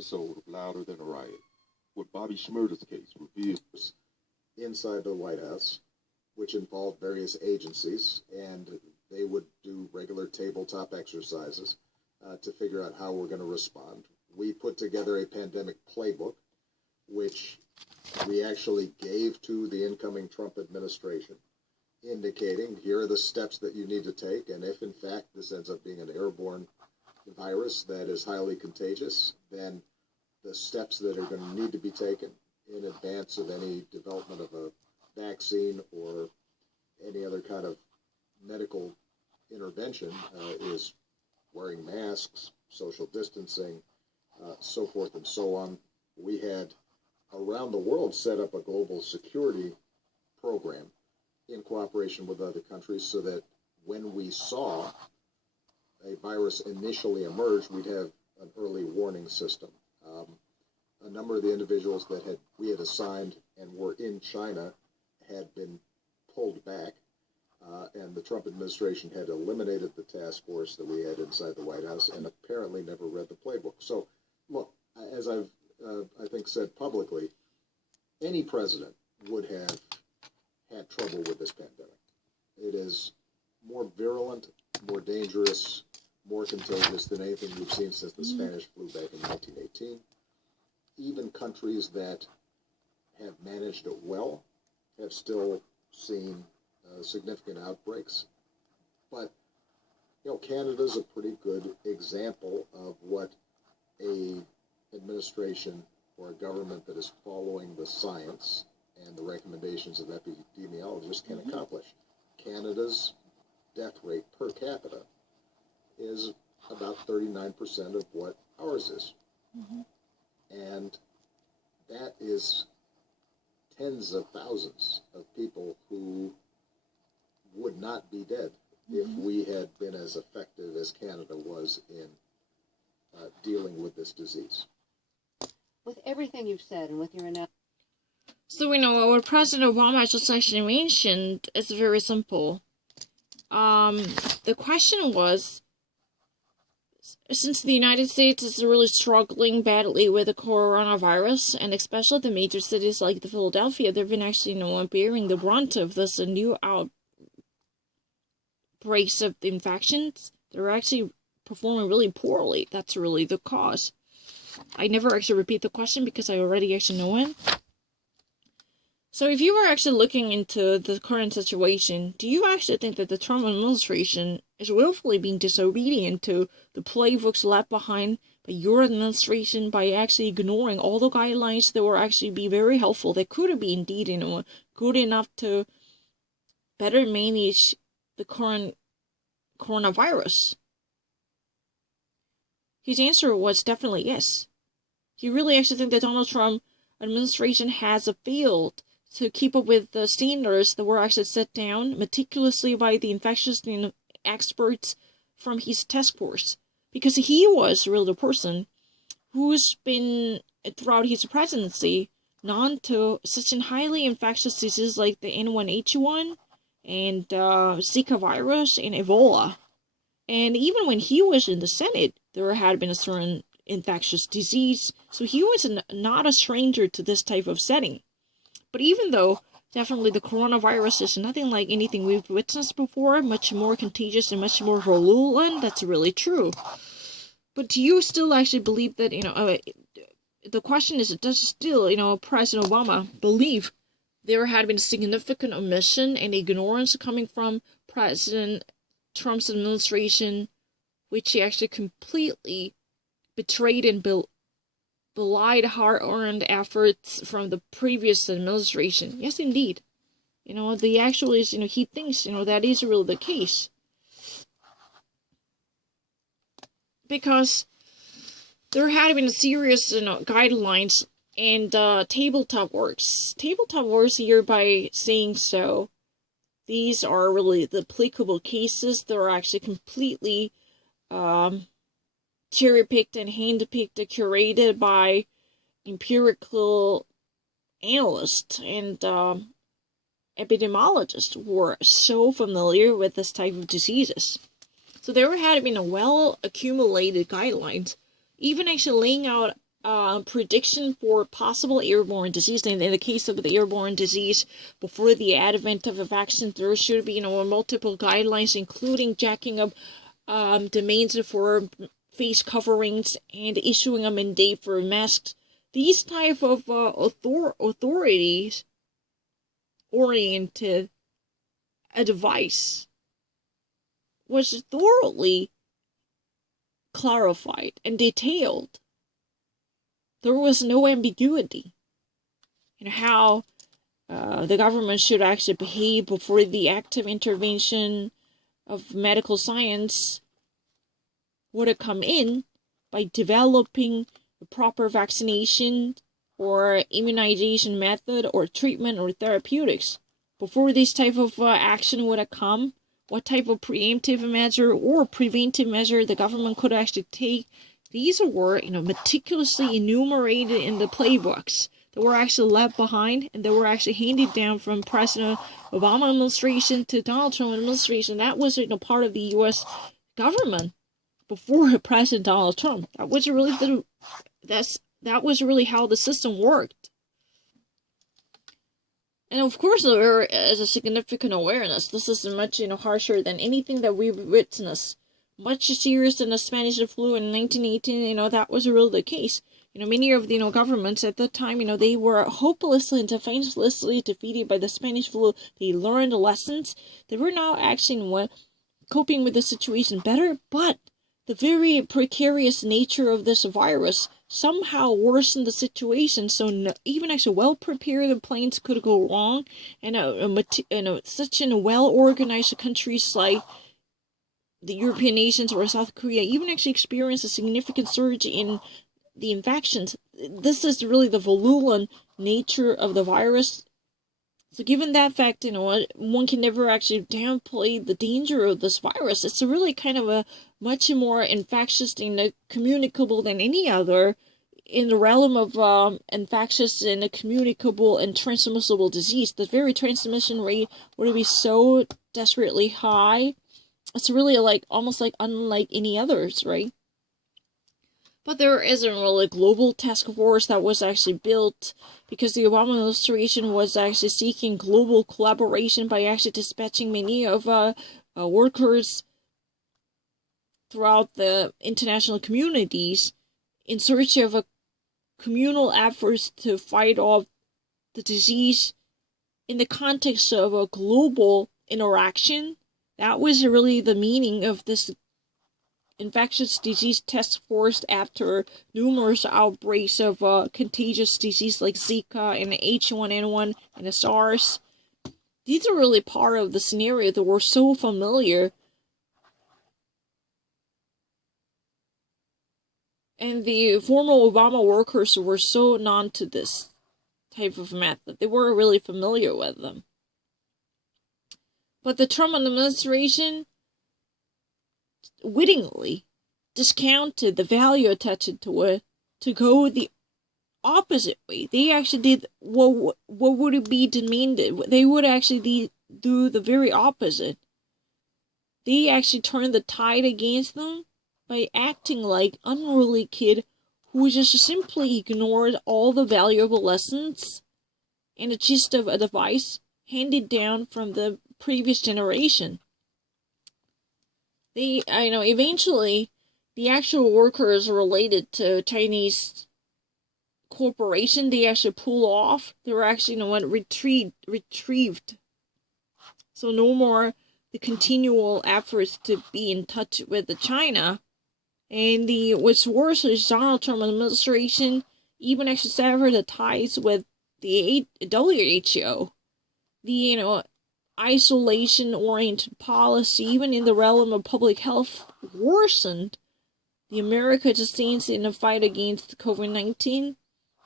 episode of Louder Than a Riot, what Bobby Shmurda's case reveals inside the White House, which involved various agencies, and they would do regular tabletop exercises to figure out how we're going to respond. We put together a pandemic playbook, which we actually gave to the incoming Trump administration, indicating here are the steps that you need to take, and if in fact this ends up being an airborne virus that is highly contagious, then the steps that are going to need to be taken in advance of any development of a vaccine or any other kind of medical intervention is wearing masks, social distancing, so forth and so on. We had around the world set up a global security program in cooperation with other countries so that when we saw a virus initially emerge, we'd have an early warning system. A number of the individuals that we had assigned and were in China had been pulled back, and the Trump administration had eliminated the task force that we had inside the White House and apparently never read the playbook. So, look, as I've, I think, said publicly, any president would have had trouble with this pandemic. It is more virulent, more dangerous, more contagious than anything we've seen since the Spanish flu back in 1918. Even countries that have managed it well have still seen significant outbreaks. But, Canada's a pretty good example of what a administration or a government that is following the science and the recommendations of epidemiologists can accomplish. Canada's death rate per capita is about 39% of what ours is. And that is tens of thousands of people who would not be dead if we had been as effective as Canada was in dealing with this disease. With everything you've said and with your analysis. So what President Obama just actually mentioned is very simple. The question was, since the United States is really struggling badly with the coronavirus, and especially the major cities like the Philadelphia, they've been actually, bearing the brunt of this new outbreaks of the infections. They're actually performing really poorly. That's really the cause. I never actually repeat the question because I already actually know it. So if you were actually looking into the current situation, do you actually think that the Trump administration is willfully being disobedient to the playbooks left behind by your administration by actually ignoring all the guidelines that were actually be very helpful, that could be indeed, good enough to better manage the current coronavirus? His answer was definitely yes. Do you really actually think that Donald Trump administration has failed to keep up with the standards that were actually set down meticulously by the infectious experts from his task force? Because he was really the person who's been, throughout his presidency, known to such a highly infectious diseases like the N1H1 and Zika virus and Ebola. And even when he was in the Senate, there had been a certain infectious disease, so he was not a stranger to this type of setting. But even though definitely the coronavirus is nothing like anything we've witnessed before, much more contagious and much more virulent, that's really true. But do you still actually believe that, the question is, does still, President Obama believe there had been significant omission and ignorance coming from President Trump's administration, which he actually completely betrayed and belied hard-earned efforts from the previous administration? Yes, indeed. The actual is, he thinks, that is really the case. Because there had been serious, guidelines and tabletop works. Tabletop works here by saying so. These are really the applicable cases that are actually completely cherry-picked and hand-picked, curated by empirical analysts and epidemiologists who were so familiar with this type of diseases. So there had been a well-accumulated guidelines, even actually laying out prediction for possible airborne disease. And in the case of the airborne disease, before the advent of a vaccine, there should be, multiple guidelines, including jacking up demands for face coverings and issuing a mandate for masks. These type of authorities-oriented advice was thoroughly clarified and detailed. There was no ambiguity in how the government should actually behave before the active intervention of medical science would have come in by developing a proper vaccination or immunization method or treatment or therapeutics. Before this type of action would have come, what type of preemptive measure or preventive measure the government could actually take, these were, meticulously enumerated in the playbooks that were actually left behind and that were actually handed down from President Obama administration to Donald Trump administration. That was, part of the U.S. government before President Donald Trump. That was really how the system worked. And of course, there is a significant awareness. This is much, harsher than anything that we've witnessed. Much serious than the Spanish flu in 1918, that was really the case. Many of the, governments at the time, they were hopelessly and defenselessly defeated by the Spanish flu. They learned lessons. They were now actually coping with the situation better, but the very precarious nature of this virus somehow worsened the situation, so even actually well-prepared planes could go wrong, and such well-organized countries like the European nations or South Korea even actually experienced a significant surge in the infections. This is really the virulent nature of the virus. So given that fact, one can never actually downplay the danger of this virus. It's really kind of a much more infectious and communicable than any other in the realm of infectious and communicable and transmissible disease. The very transmission rate would be so desperately high. It's really almost unlike any others, right? But there isn't really a global task force that was actually built because the Obama administration was actually seeking global collaboration by actually dispatching many of workers throughout the international communities in search of a communal efforts to fight off the disease in the context of a global interaction. That was really the meaning of this infectious disease task force after numerous outbreaks of contagious disease like Zika and H1N1 and the SARS. These are really part of the scenario that we're so familiar. And the former Obama workers were so non to this type of method. They were really familiar with them. But the Trump administration wittingly discounted the value attached to it to go the opposite way. They actually did what would it be demanded. They would actually do the very opposite. They actually turned the tide against them by acting like unruly kid who just simply ignored all the valuable lessons and the gist of advice handed down from the previous generation. Eventually, the actual workers related to Chinese corporation, they actually pull off. They were actually, retrieved. So no more the continual efforts to be in touch with the China. And what's worse is Donald Trump administration even actually severed the ties with the WHO. The, isolation-oriented policy, even in the realm of public health, worsened the America's stance in the fight against COVID-19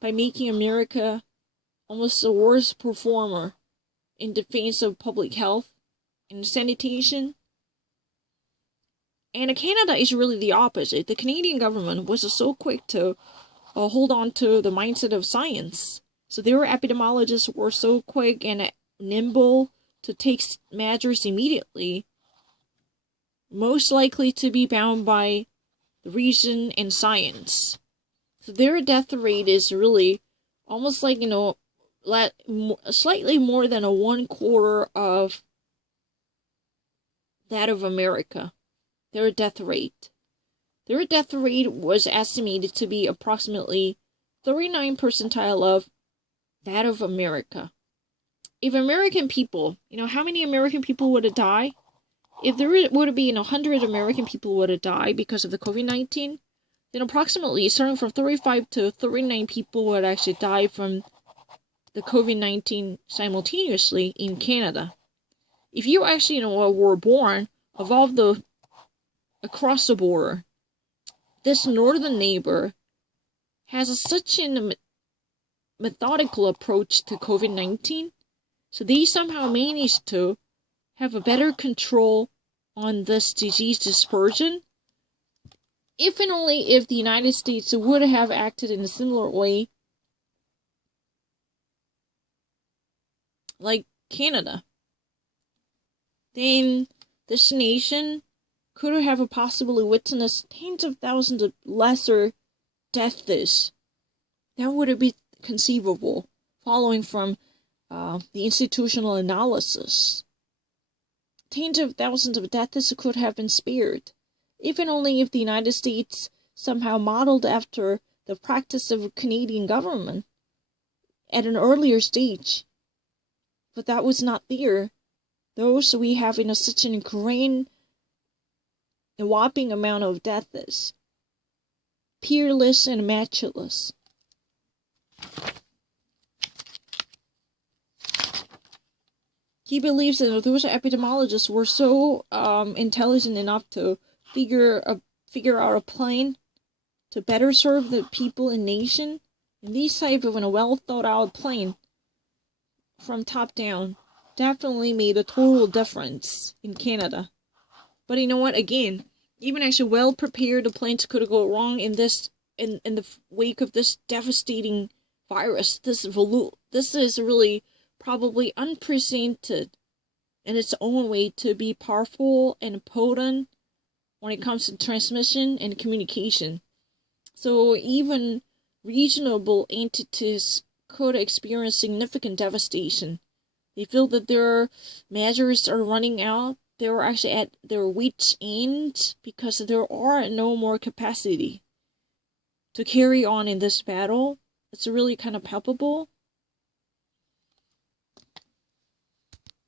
by making America almost the worst performer in defense of public health and sanitation. And Canada is really the opposite. The Canadian government was so quick to hold on to the mindset of science. So their epidemiologists were so quick and nimble to take measures immediately, most likely to be bound by the reason and science. So their death rate is really almost like, slightly more than a 1/4 of that of America. Their death rate. Their death rate was estimated to be approximately 39 percentile of that of America. If American people, how many American people would have died? If there would have been 100 American people would have died because of the COVID-19, then approximately, starting from 35 to 39 people would actually die from the COVID-19 simultaneously in Canada. If you actually, were born, evolved across the border, this northern neighbor has such a methodical approach to COVID-19, so they somehow managed to have a better control on this disease dispersion. If and only if the United States would have acted in a similar way like Canada, then this nation could have possibly witnessed tens of thousands of lesser deaths. That would be conceivable, following from the institutional analysis. Tens of thousands of deaths could have been spared, if and only if the United States somehow modeled after the practice of the Canadian government at an earlier stage. But that was not there. Those we have in such an ingrained, a whopping amount of deaths, peerless and matchless. He believes that those epidemiologists were so intelligent enough to figure out a plan to better serve the people and nation, and these type of a well thought out plan from top down definitely made a total difference in Canada. But you know what? Again, even actually well prepared plans could go wrong in the wake of this devastating virus. This is really probably unprecedented in its own way to be powerful and potent when it comes to transmission and communication. So even reasonable entities could experience significant devastation. They feel that their measures are running out. They were actually at their wits' end because there are no more capacity to carry on in this battle. It's really kind of palpable.